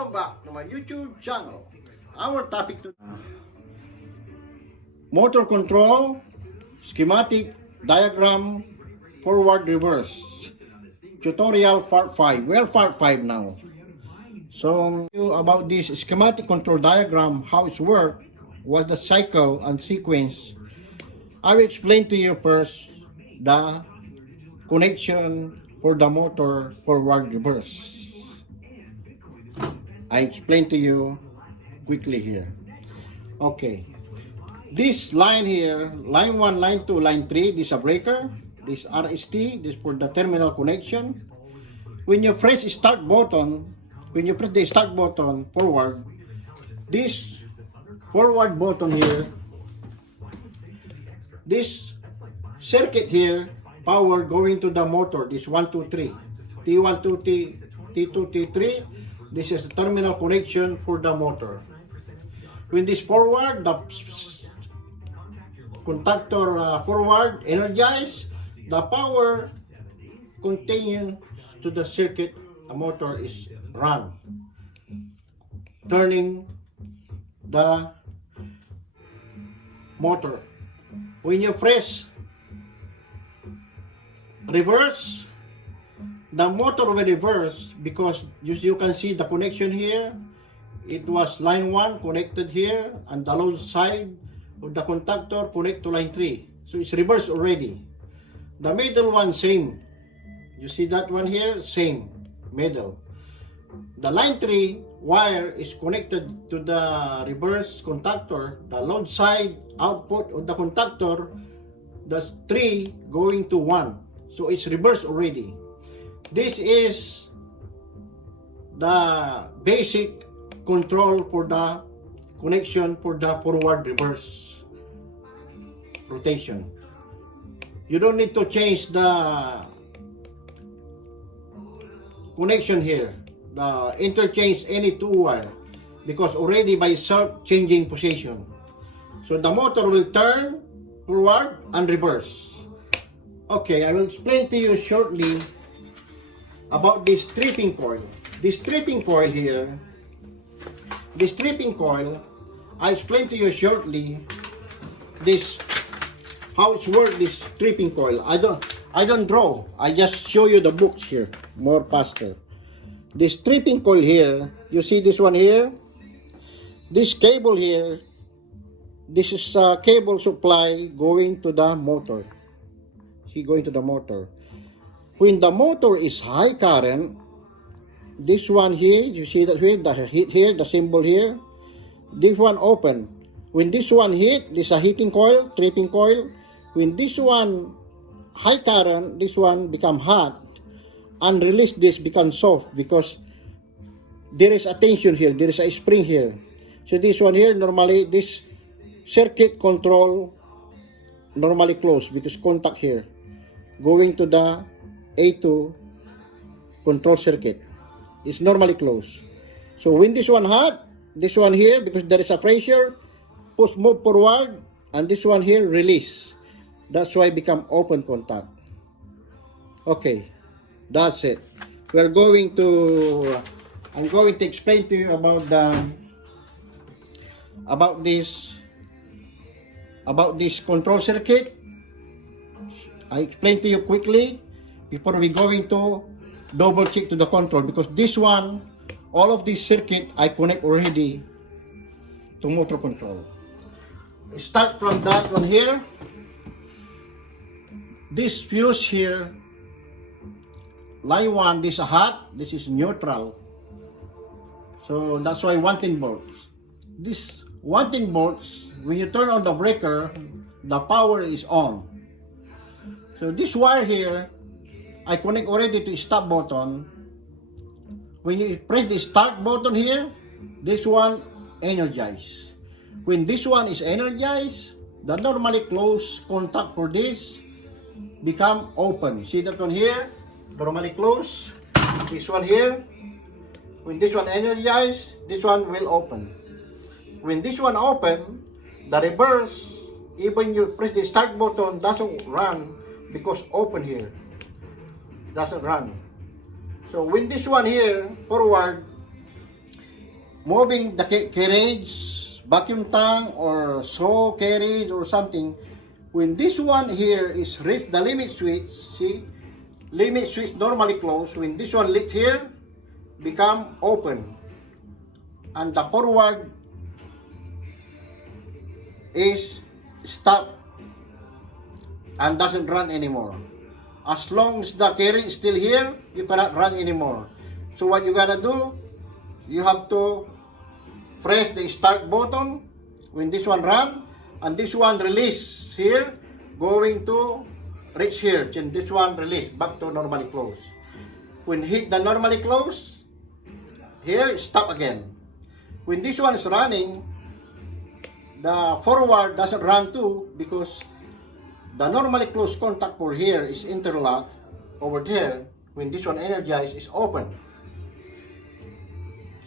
Welcome back to my YouTube channel. Our topic today, motor control, schematic, diagram, forward, reverse. Tutorial part 5. We're part 5 now. So, about this schematic control diagram, how it's work, what the cycle and sequence. I will explain to you first the connection for the motor forward, reverse. I explain to you quickly here. Okay. This line here, line 1, line 2, line 3, this is a breaker. This RST, this for the terminal connection. When you press start button, when you press the start button forward, this forward button here, this circuit here, power going to the motor, this 1, 2, 3. T1, 2, T2, T3. This is the terminal connection for the motor. When this forward, the contactor forward energized, the power continues to the circuit. The motor is run, turning the motor. When you press reverse, the motor will reverse because you can see the connection here. It was line 1 connected here, and the load side of the contactor connect to line 3. So it's reversed already. The middle one same. You see that one here? Same. Middle. The line 3 wire is connected to the reverse contactor. The load side output of the contactor, the 3 going to 1. So it's reversed already. This is the basic control for the connection for the forward reverse rotation. You don't need to change the connection here, the interchange any two wire, because already by itself changing position. So the motor will turn forward and reverse. Okay, I will explain to you shortly about this tripping coil. This tripping coil here, this tripping coil, I explain to you shortly this how it's work, this tripping coil. I don't draw, I just show you the books here more faster. This tripping coil here, you see this one here, this cable here, this is a cable supply going to the motor. See, going to the motor. When the motor is high current, this one here, you see that here, the hit here, the symbol here, this one open. When this one hit, this is a heating coil, tripping coil. When this one high current, this one become hot, and release this become soft because there is a tension here, there is a spring here. So this one here, normally this circuit control normally closed because contact here going to the A2 control circuit is normally closed. So when this one hot, this one here, because there is a pressure, push move forward, and this one here release. That's why become open contact. Okay, that's it. I'm going to explain to you about this control circuit. I explain to you quickly before we going to double check to the control, because this one, all of this circuit I connect already to motor control. Start from that one here. This fuse here, line 1, this is hot, this is neutral. So that's why 110 volts. This 110 volts, when you turn on the breaker, the power is on. So this wire here, I connect already to stop button. When you press the start button here, this one energized. When this one is energized, the normally closed contact for this become open. See that one here, normally closed. This one here, when this one energized, this one will open. When this one open, the reverse, even you press the start button, doesn't run because open here. Doesn't run. So when this one here, forward, moving the carriage, vacuum tank, or saw carriage or something, when this one here is reach the limit switch, see, limit switch normally closed. When this one lit here, become open, and the forward is stop and doesn't run anymore. As long as the carriage is still here, you cannot run anymore. So what you gotta do, you have to press the start button when this one run, and this one release here, going to reach here, and this one release back to normally close. When hit the normally close, here stop again. When this one is running, the forward doesn't run too, because the normally closed contact port here is interlocked over there. When this one energized, is open.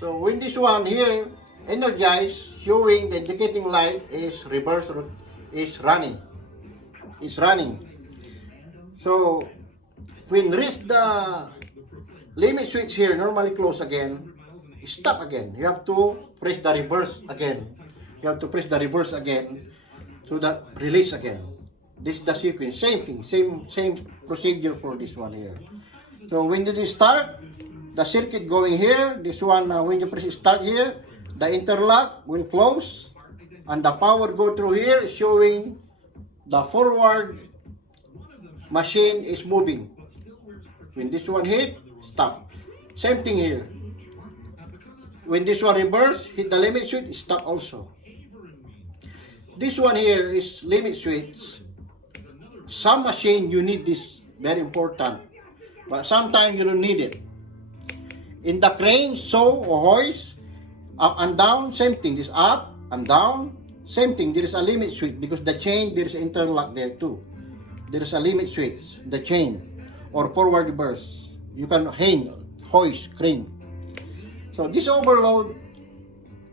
So when this one here energized, showing the indicating light is reverse, is running. It's running. So when reach the limit switch here, normally close again, stop again. You have to press the reverse again. You have to press the reverse again, so that release again. This is the sequence, same thing, same procedure for this one here. So when did you start? The circuit going here. This one, when you press start here, the interlock will close, and the power go through here, showing the forward machine is moving. When this one hit, stop. Same thing here. When this one reverse, hit the limit switch, stop also. This one here is limit switch. Some machine you need this, very important, but sometimes you don't need it. In the crane, saw or hoist, up and down, same thing. This up and down, same thing. There is a limit switch, because the chain, there is interlock there too. There is a limit switch, the chain, or forward reverse. You can hang, hoist, crane. So this overload,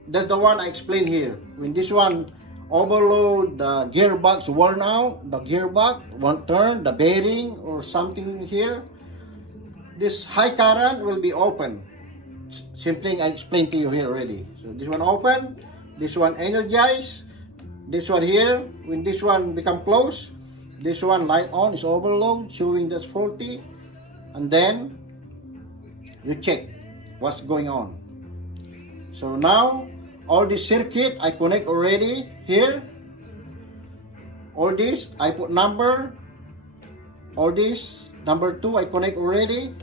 that's the one I explained here. When this one overload, the gearbox worn out, the gearbox won't turn, the bearing or something here, this high current will be open. Same thing I explained to you here already. So this one open, this one energized, this one here, when this one become closed, this one light on is overload, showing that's faulty, and then you check what's going on. So now all this circuit I connect already here. All this I put number. All this number 2 I connect already.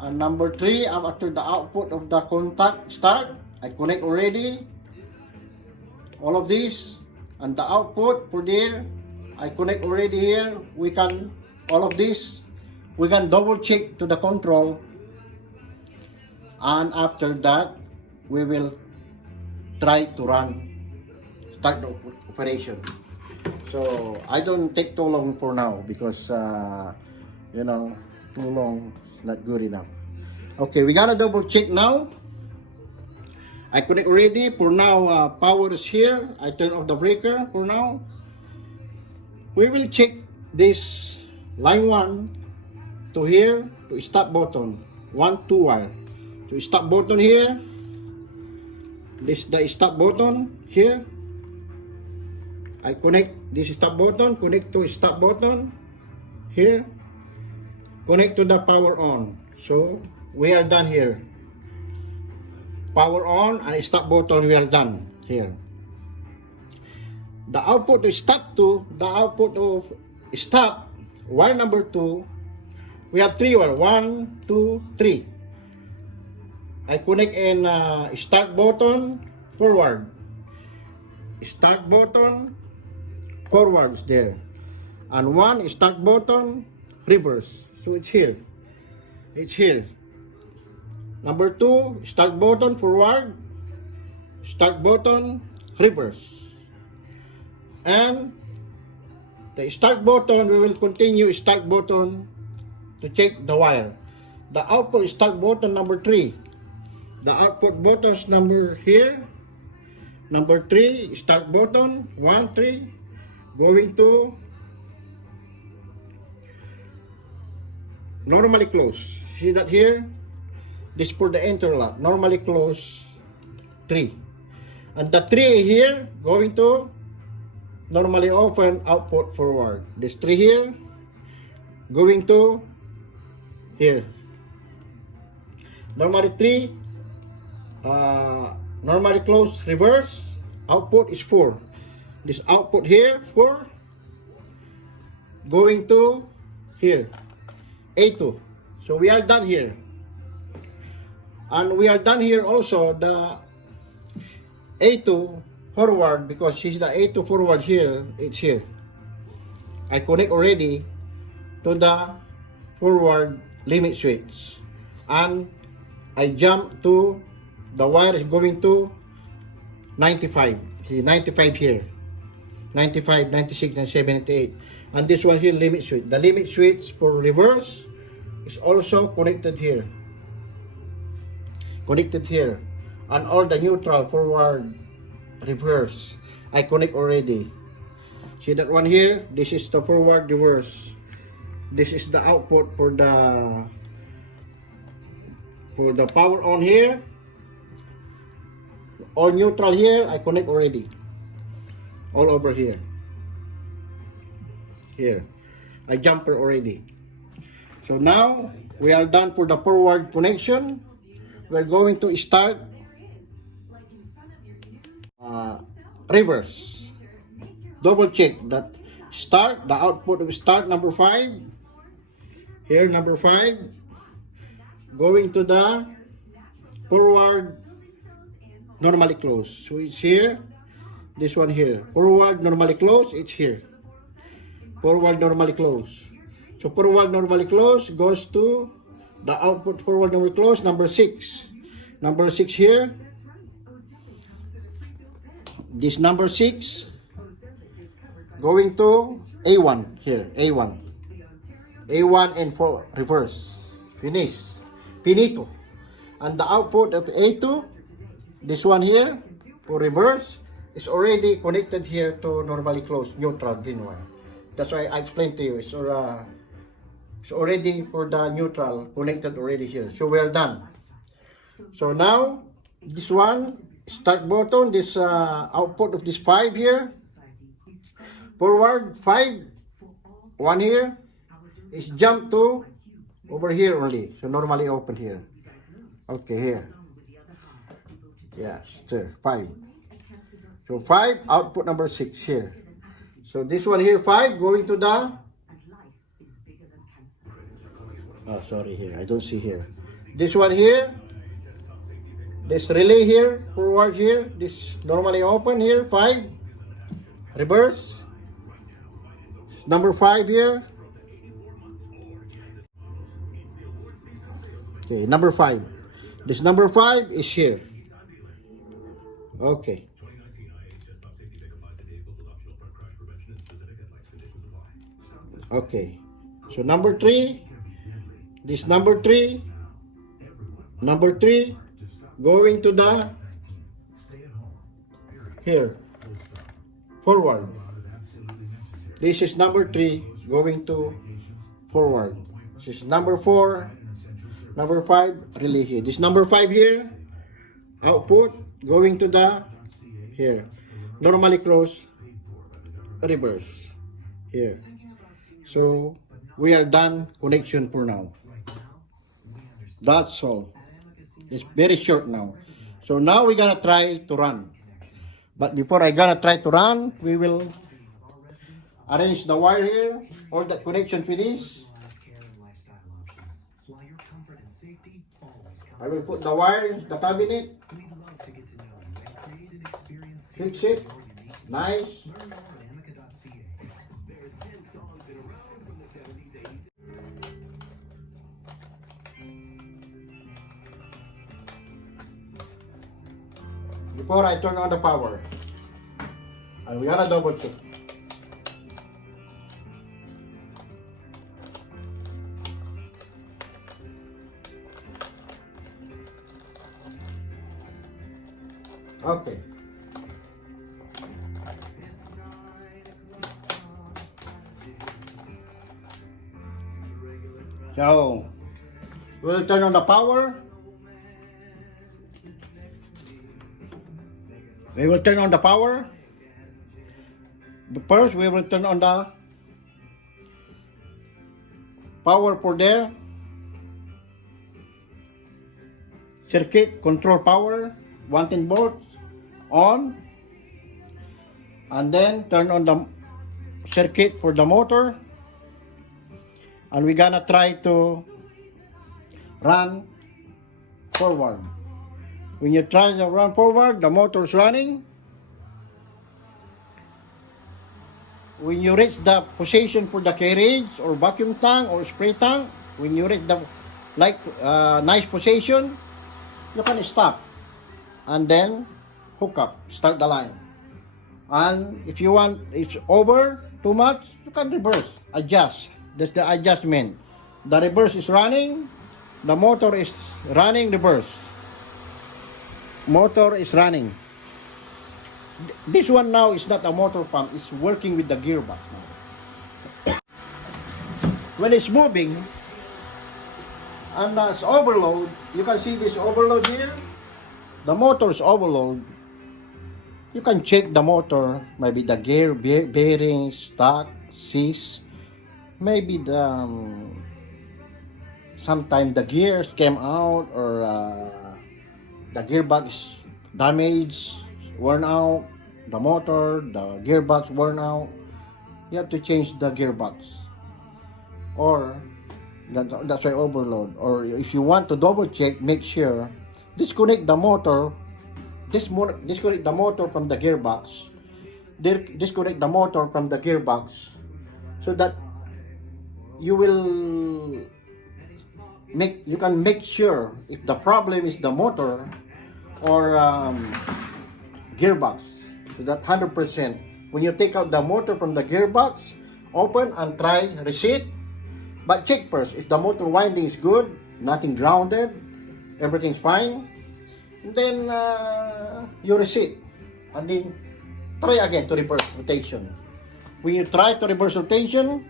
And number 3, after the output of the contact start, I connect already. All of this, and the output for there, I connect already here. We can, all of this, we can double check to the control. And after that, we will try to start the operation. So I don't take too long for now, because you know, too long is not good enough. Okay, we gotta double check now. I connect already. For now, power is here. I turn off the breaker for now. We will check this line 1 to here, to stop button, 1, 2 wire. To stop button here, this the stop button here. I connect this stop button, connect to stop button here, connect to the power on. So we are done here. Power on and stop button, we are done here. The output to stop to, the output of stop, wire number 2, we have 3 wire, 1, 2, 3. I connect in start button, forward. Start button, forward is there. And 1 start button, reverse. So it's here. It's here. Number 2, start button, forward. Start button, reverse. And the start button, we will continue start button to check the wire. The output start button number 3. The output buttons number here. Number 3, start button, 1, 3. Going to normally close. See that here? This for the interlock. Normally close 3. And the 3 here going to normally open output forward. This 3 here going to here. Normally 3 normally close reverse. Output is 4. This output here 4 going to here A2. So we are done here. And we are done here also the A2 forward, because this is the A2 forward here, it's here. I connect already to the forward limit switch. And I jump to the wire is going to 95. See 95 here. 95, 96, 97, 98. And this one here limit switch. The limit switch for reverse is also connected here. Connected here. And all the neutral forward reverse I connect already. See that one here? This is the forward reverse. This is the output for the power on here. All neutral here I connect already. All over here. Here. I jumper already. So now we are done for the forward connection. We're going to start reverse. Double check that start, the output of start number 5. Here number 5. Going to the forward normally close. So it's here. This one here. Forward normally close, it's here. Forward normally close. So forward normally close goes to the output forward normally close number 6. Number 6 here. This number 6 going to A1 here. A1. A1 and 4 reverse. Finish. Finito. And the output of A2, this one here for reverse, is already connected here to normally closed neutral green wire. That's why I explained to you. It's already for the neutral connected already here. So we're done. So now this one start button, this output of this 5 here, forward 5, 1 here is jump to over here only. So normally open here. Okay, here. Yes, there, 5. So 5, output number 6 here. So this one here, 5, going to the... Oh, sorry here, I don't see here. This one here, this relay here, forward here, this normally open here, 5, reverse. Number 5 here. Okay, number 5. This number 5 is here. Okay. Okay. So number 3. This number 3. Number 3 going to the here. Forward. This is number 3 going to forward. This is number 4. Number 5 relay here. This number 5 here. Output going to the here. Normally close reverse here. So we are done connection for now. That's all. It's very short now. So now we're gonna try to run. But before I gonna try to run, we will arrange the wire here. All that connection finish. I will put the wire in the cabinet. Fix it. Nice. Before I turn on the power, I'm gonna double check. Okay. So, we'll turn on the power. We will turn on the power. But first, we will turn on the power for there. Circuit control power, 110 volts on, and then turn on the circuit for the motor, and we're gonna try to run forward. When you try to run forward, the motor is running. When you reach the position for the carriage or vacuum tank or spray tank, when you reach the nice position, you can stop and then hook up, start the line. And if you want, it's over too much, you can reverse, adjust. That's the adjustment. The reverse is running, the motor is running reverse. Motor is running. This one now is not a motor pump, it's working with the gearbox now. When it's moving, and it's overload, you can see this overload here. The motor is overload. You can check the motor, maybe the gear bearings, stock, seize, maybe the sometimes the gears came out, or the gearbox is damaged, worn out, the motor, the gearbox worn out. You have to change the gearbox, or that's why overload. Or if you want to double check, make sure disconnect the motor. Disconnect the motor from the gearbox. Disconnect the motor from the gearbox, so that you can make sure if the problem is the motor or gearbox. So that 100%. When you take out the motor from the gearbox, open and try reset. But check first if the motor winding is good, nothing grounded, everything's fine. And then you reset, and then try again to reverse rotation. When you try to reverse rotation,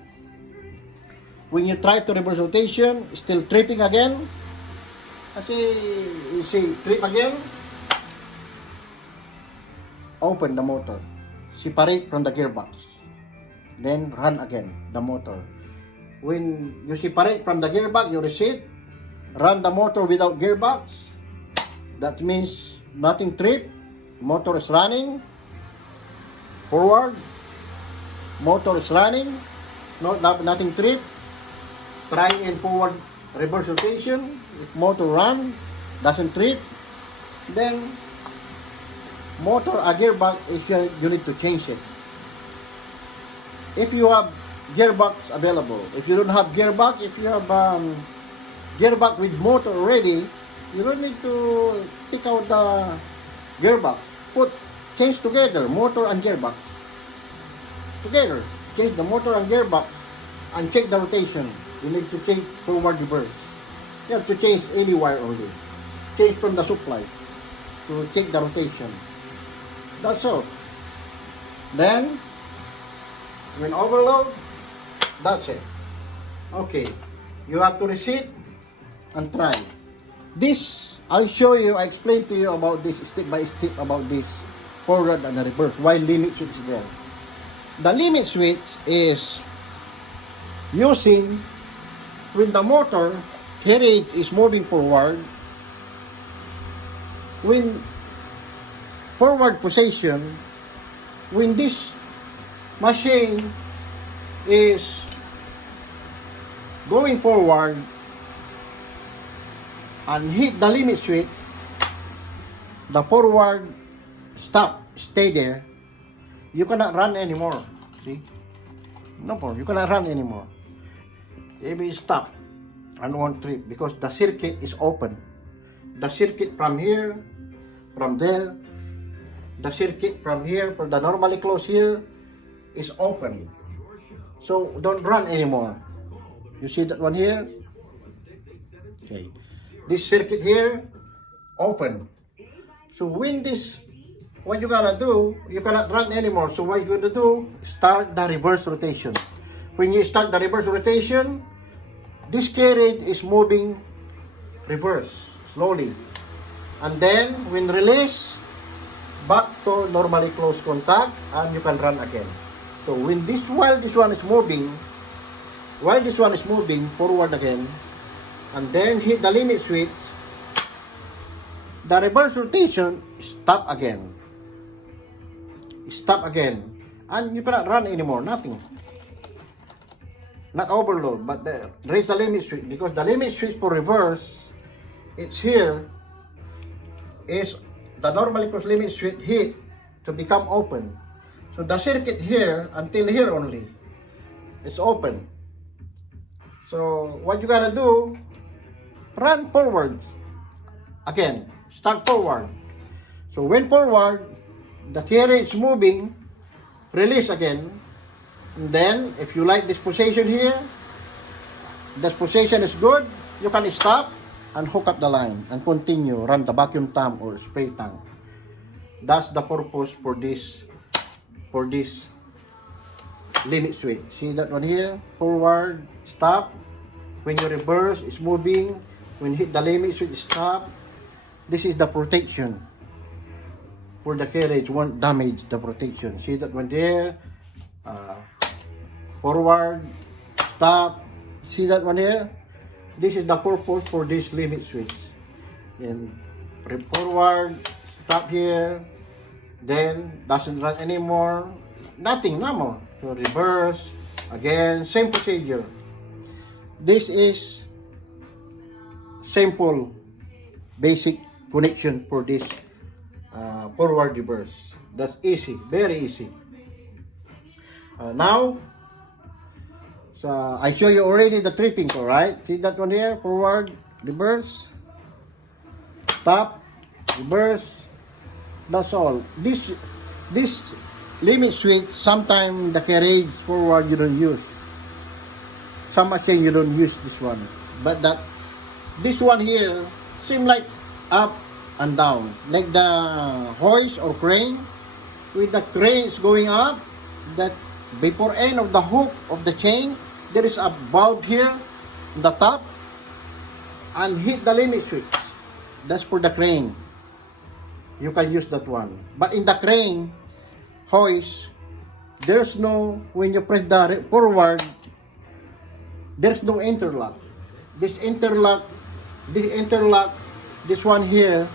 still tripping again. Kasi you see trip again. Open the motor, separate from the gearbox, then run again the motor. When you separate from the gearbox, you reset, run the motor without gearbox. That means nothing trip, motor is running forward, motor is running, nothing trip. Try and forward reverse rotation. If motor run, doesn't trip, then motor or gearbox, if you need to change it. If you have gearbox available, if you don't have gearbox, if you have gearbox with motor already, you don't need to take out the gearbox. Change together motor and gearbox together. Change the motor and gearbox and check the rotation. You need to change forward reverse. You have to change any wire only. Change from the supply to check the rotation. That's all. Then when overload, that's it. Okay, you have to reset and try. This, I'll show you, I explain to you about this step by step about this forward and the reverse, why limit switch is there. The limit switch is using when the motor carriage is moving forward, when forward position, when this machine is going forward and hit the limit switch, the forward stop, stay there. You cannot run anymore. See? No more. You cannot run anymore. It will stop on one trip because the circuit is open. The circuit from here, from there, the circuit from here, for the normally closed here, is open. So don't run anymore. You see that one here? Okay. This circuit here, open. So when what you gonna do, you cannot run anymore. So what you're gonna do, start the reverse rotation. When you start the reverse rotation, this carriage is moving reverse, slowly. And then when release, back to normally close contact, and you can run again. So while this one is moving, forward again, and then hit the limit switch, the reverse rotation, stop again, and you cannot run anymore, nothing. Not overload, but raise the limit switch, because the limit switch for reverse, it's here, is the normally closed limit switch hit to become open. So the circuit here, until here only, it's open. So what you gotta do, run forward again, start forward. So when forward, the carriage moving, release again. And then, if you like this position here, this position is good, you can stop and hook up the line and continue, run the vacuum tank or spray tank. That's the purpose for this limit switch. See that one here? Forward, stop. When you reverse, it's moving. When you hit the limit switch, stop. This is the protection for the carriage, won't damage the protection. See that one there? Forward, stop. See that one here? This is the purpose for this limit switch. And forward, stop here, then doesn't run anymore, nothing, no more. So reverse, again, same procedure. This is simple, basic connection for this forward reverse. That's easy, very easy. Now, so I show you already the tripping, alright? See that one here? Forward, reverse, stop, reverse. That's all. This limit switch, sometimes the carriage forward you don't use. Some machine you don't use this one. But this one here seem like up and down, like the hoist or crane. With the crane is going up, that before end of the hook of the chain, there is a bulb here in the top, and hit the limit switch. That's for the crane. You can use that one. But in the crane hoist, there's no, when you press the forward, there's no interlock. This one here,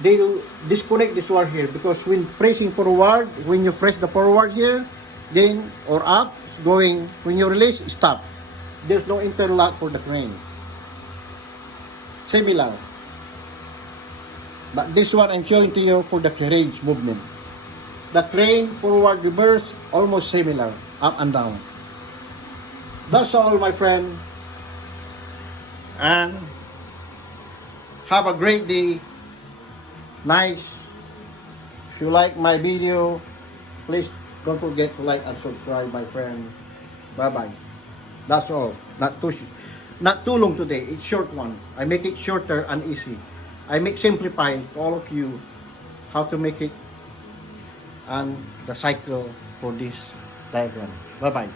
they disconnect this one here, because when pressing forward, when you press the forward here, then or up, going, when you release, stop. There's no interlock for the crane. Similar. But this one I'm showing to you for the carriage movement. The crane forward reverse, almost similar, up and down. That's all, my friend. And have a great day. Nice. If you like my video, please don't forget to like and subscribe, my friend. Bye-bye. That's all. Not too long today. It's short one. I make it shorter and easy. I make simplify to all of you how to make it and the cycle for this diagram. Bye-bye.